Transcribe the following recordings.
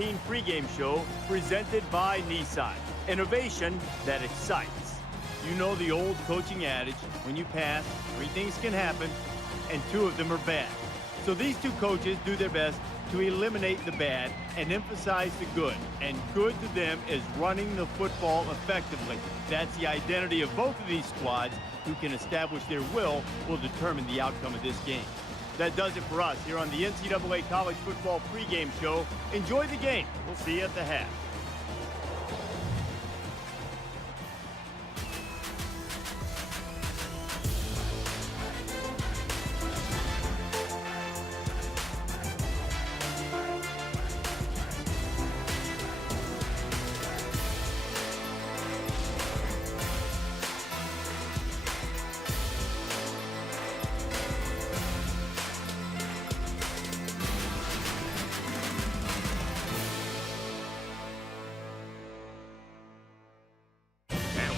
2014 pregame show presented by Nissan. Innovation that excites. You know the old coaching adage, when you pass, 3 things can happen, and 2 of them are bad. So these 2 coaches do their best to eliminate the bad and emphasize the good. And good to them is running the football effectively. That's the identity of both of these squads. Who can establish their will determine the outcome of this game. That does it for us here on the NCAA College Football pregame show. Enjoy the game. We'll see you at the half.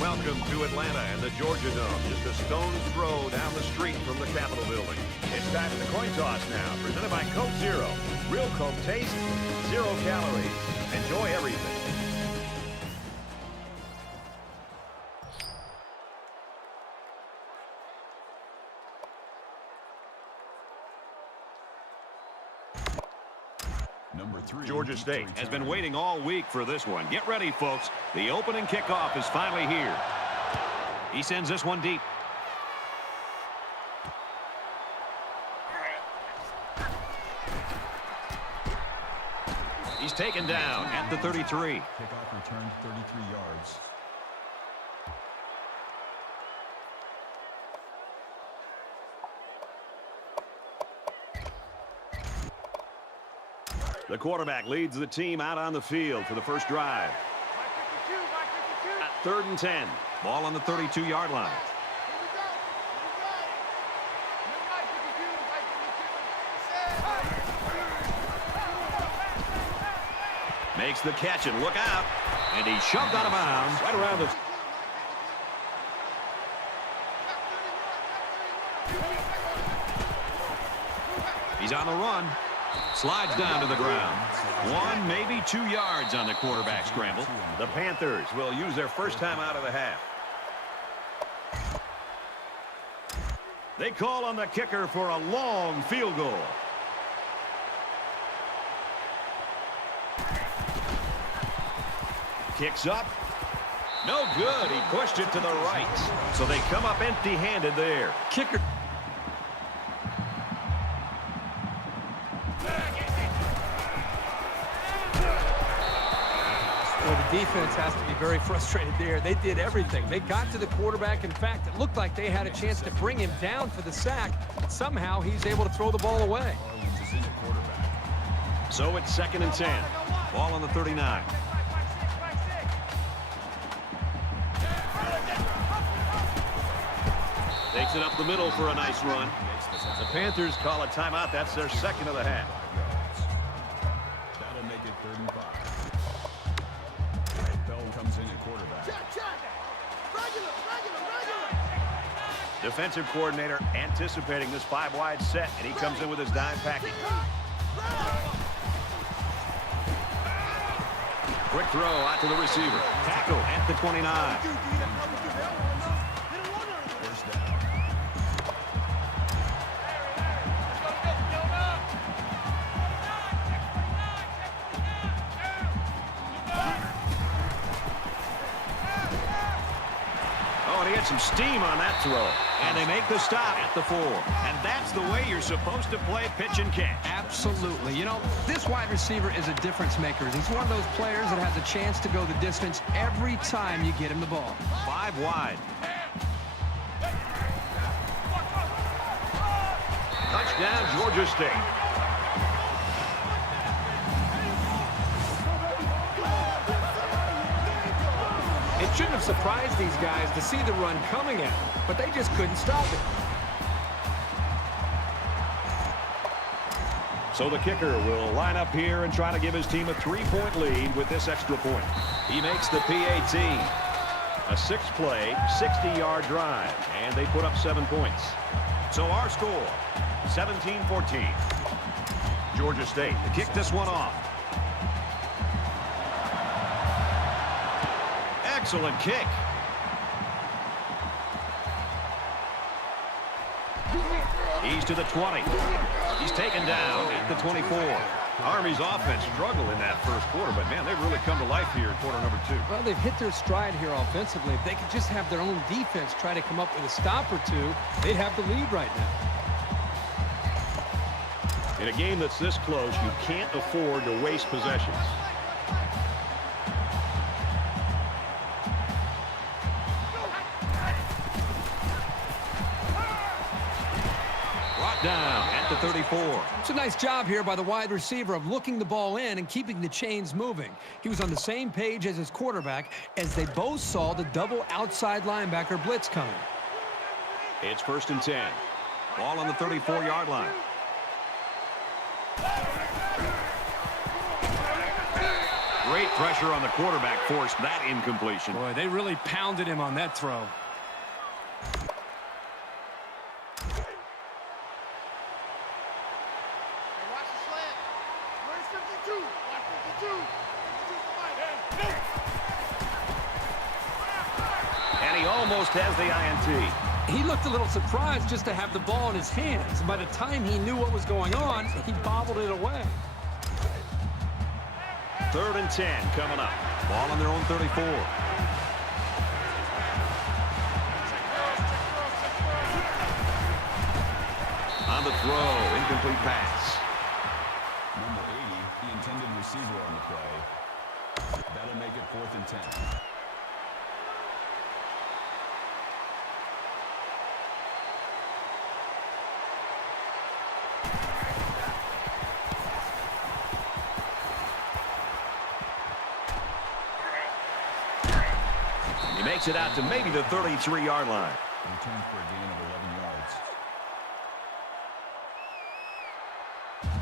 Welcome to Atlanta and the Georgia Dome, just a stone's throw down the street from the Capitol building. It's time for the coin toss now, presented by Coke Zero. Real Coke taste, 0 calories. Enjoy everything. Georgia State has been waiting all week for this one. Get ready, folks. The opening kickoff is finally here. He sends this one deep. He's taken down at the 33. Kickoff returned 33 yards. The quarterback leads the team out on the field for the first drive. At 3rd and 10. Ball on the 32-yard line. Makes the catch and look out. And he's shoved out of bounds right around the... He's on the run. Slides down to the ground. 1, maybe 2 yards on the quarterback scramble. The Panthers will use their first time out of the half. They call on the kicker for a long field goal. Kicks up. No good. He pushed it to the right. So they come up empty-handed there. Kicker. Well, the defense has to be very frustrated there. They did everything. They got to the quarterback. In fact, it looked like they had a chance to bring him down for the sack, but somehow he's able to throw the ball away. So it's 2nd and 10. Ball on the 39. Takes it up the middle for a nice run. The Panthers call a timeout. That's their 2nd of the half. That'll make it 3rd and 5. Comes in at quarterback. Defensive coordinator anticipating this 5-wide set, and he comes in with his dime package. Quick throw out to the receiver. Tackle at the 29. First down. Oh, and he had some steam on that throw. And they make the stop at the 4. And that's the way you're supposed to play pitch and catch. Absolutely. You know, this wide receiver is a difference maker. He's one of those players that has a chance to go the distance every time you get him the ball. 5 wide. Touchdown, Georgia State. It shouldn't have surprised these guys to see the run coming at them, but they just couldn't stop it. So the kicker will line up here and try to give his team a 3-point lead with this extra point. He makes the PAT. A 6-play, 60-yard drive, and they put up 7 points. So our score, 17-14. Georgia State to kick this one off. Excellent kick. He's to the 20. He's taken down at the 24. Army's offense struggled in that first quarter, but man, they've really come to life here in quarter number 2. Well, they've hit their stride here offensively. If they could just have their own defense try to come up with a stop or two, they'd have the lead right now. In a game that's this close, you can't afford to waste possessions. Brought down at the 34. It's a nice job here by the wide receiver of looking the ball in and keeping the chains moving. He was on the same page as his quarterback as they both saw the double outside linebacker blitz coming. It's 1st and 10. Ball on the 34-yard line. Great pressure on the quarterback forced that incompletion. Boy, they really pounded him on that throw. And he almost has the INT. He looked a little surprised just to have the ball in his hands. And by the time he knew what was going on, he bobbled it away. 3rd and 10 coming up. Ball on their own 34. On the throw, incomplete pass. Number 80, the intended receiver on the play. That'll make it 4th and 10. He makes it out to maybe the 33-yard line. Return for a gain of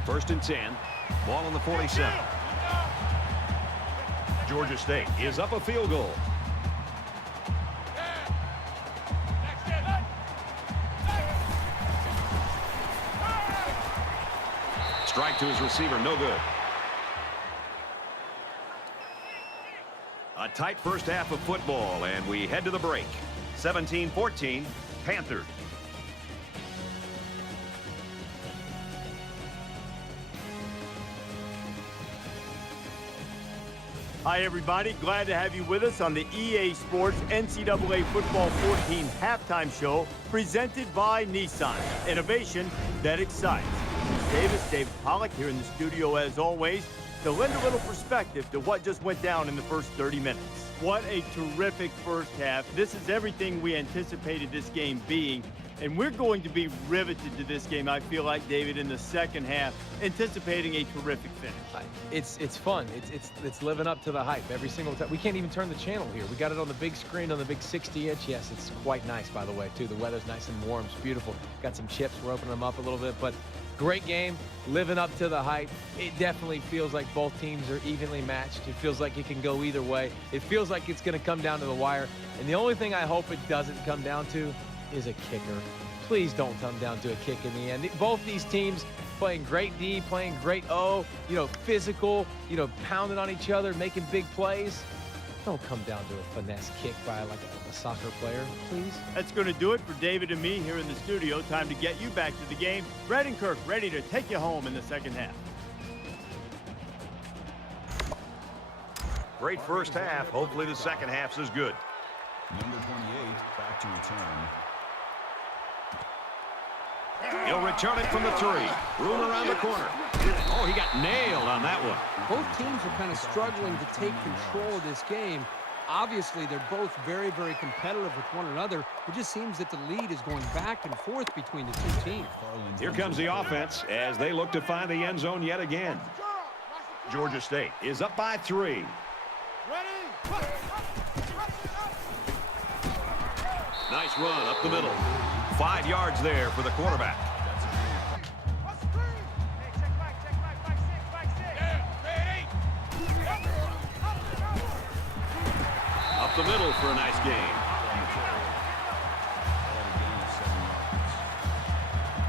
11 yards. 1st and 10. Ball on the 47. Georgia State is up a field goal. Strike to his receiver, no good. A tight first half of football, and we head to the break. 17-14, Panthers. Hi, everybody. Glad to have you with us on the EA Sports NCAA Football 14 halftime show presented by Nissan. Innovation that excites. David Pollock here in the studio as always to lend a little perspective to what just went down in the first 30 minutes. What a terrific first half. This is everything we anticipated this game being, and we're going to be riveted to this game, I feel like, David, in the second half, anticipating a terrific finish. It's fun. It's living up to the hype every single time. We can't even turn the channel here. We got it on the big screen on the big 60-inch. Yes, it's quite nice, by the way, too. The weather's nice and warm. It's beautiful. Got some chips. We're opening them up a little bit, but great game, living up to the hype. It definitely feels like both teams are evenly matched. It feels like it can go either way. It feels like it's going to come down to the wire. And the only thing I hope it doesn't come down to is a kicker. Please don't come down to a kick in the end. Both these teams playing great D, playing great O, physical, pounding on each other, making big plays. Don't come down to a finesse kick by like a soccer player, please. That's going to do it for David and me here in the studio. Time to get you back to the game. Brad and Kirk ready to take you home in the second half. Great first half. Hopefully the second half's as good. Number 28, back to return. He'll return it from the 3. Room around the corner. Oh, he got nailed on that one. Both teams are kind of struggling to take control of this game. Obviously, they're both very, very competitive with one another. It just seems that the lead is going back and forth between the two teams. Here comes the offense as they look to find the end zone yet again. Georgia State is up by 3. Nice run up the middle. 5 yards there for the quarterback. Up the middle for a nice gain.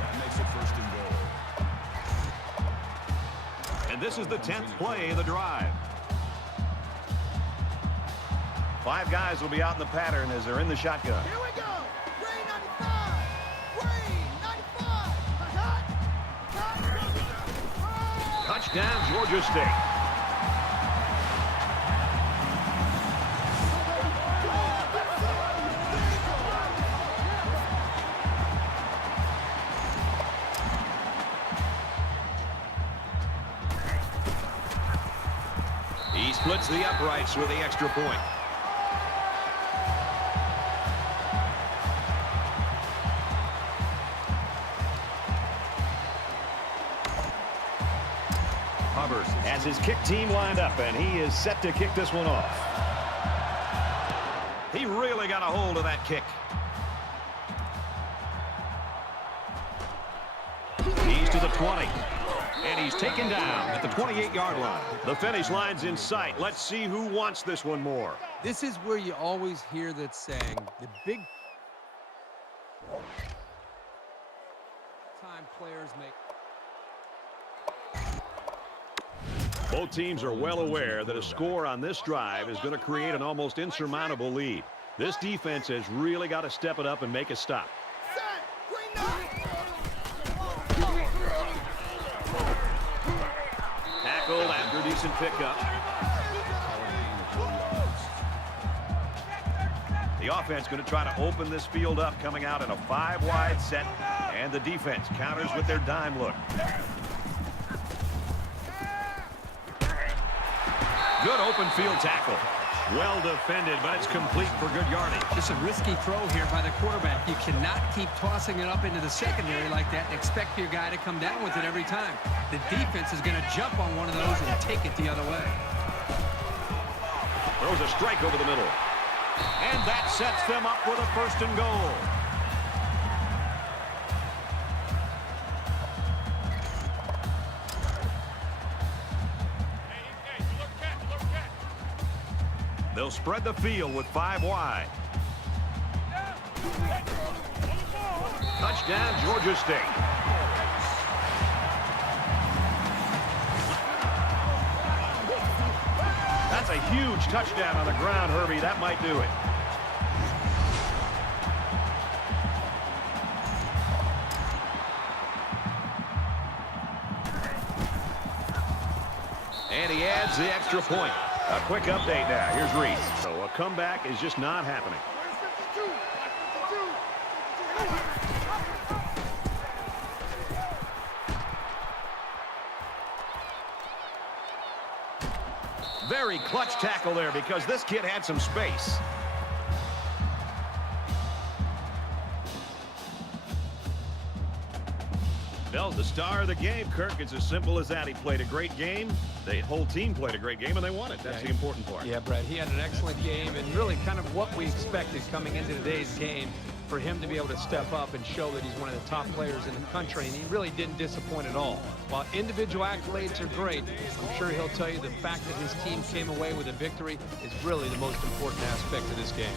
That makes it 1st and goal. And this is the 10th play of the drive. 5 guys will be out in the pattern as they're in the shotgun. Here we go. Green 95. Green 95. Touchdown, Georgia State. He splits the uprights with the extra point. Hubbard has his kick team lined up, and he is set to kick this one off. He really got a hold of that kick. He's to the 20. And he's taken down at the 28-yard line. The finish line's in sight. Let's see who wants this one more. This is where you always hear that saying, the big time players make. Both teams are well aware that a score on this drive is going to create an almost insurmountable lead. This defense has really got to step it up and make a stop. Tackled after a decent pickup. The offense going to try to open this field up, coming out in a 5-wide set, and the defense counters with their dime look. Good open field tackle. Well defended, but it's complete for good yardage. It's a risky throw here by the quarterback. You cannot keep tossing it up into the secondary like that and expect your guy to come down with it every time. The defense is going to jump on one of those and take it the other way. Throws a strike over the middle. And that sets them up with a 1st and goal. They'll spread the field with 5 wide. Touchdown, Georgia State. That's a huge touchdown on the ground, Herbie. That might do it. And he adds the extra point. A quick update now. Here's Reese. So a comeback is just not happening. Very clutch tackle there because this kid had some space. Bell's the star of the game, Kirk. It's as simple as that. He played a great game. The whole team played a great game, and they won it. That's the important part. Yeah, Brett, he had an excellent game, and really kind of what we expected coming into today's game for him to be able to step up and show that he's one of the top players in the country, and he really didn't disappoint at all. While individual accolades are great, I'm sure he'll tell you the fact that his team came away with a victory is really the most important aspect of this game.